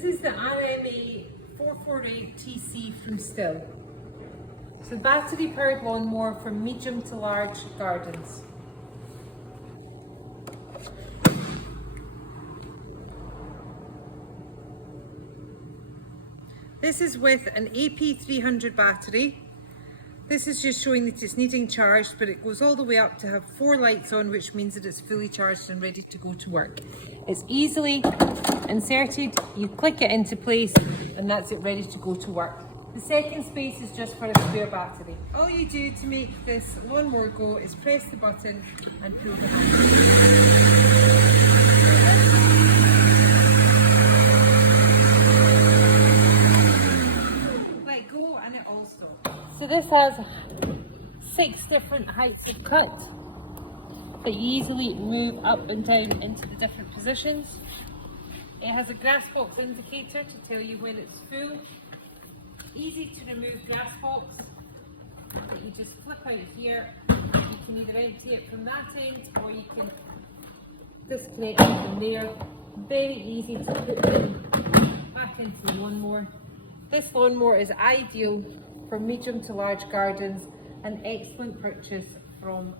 This is the RMA 448 TC from STIHL. It's a battery powered lawnmower for medium to large gardens. This is with an AP300 battery. This is just showing that it's needing charged, but it goes all the way up to have 4 lights on, which means that it's fully charged and ready to go to work. It's easily inserted, you click it into place, and that's it, ready to go to work. The second space is just for a spare battery. All you do to make this lawnmower go is press the button and pull the handle. And it all stops. So this has 6 different heights of cut that you easily move up and down into the different positions. It has a grass box indicator to tell you when it's full. Easy to remove grass box that you just flip out here. You can either empty it from that end or you can disconnect it from there. Very easy to put them back into the lawnmower. This lawnmower is ideal for medium to large gardens, an excellent purchase from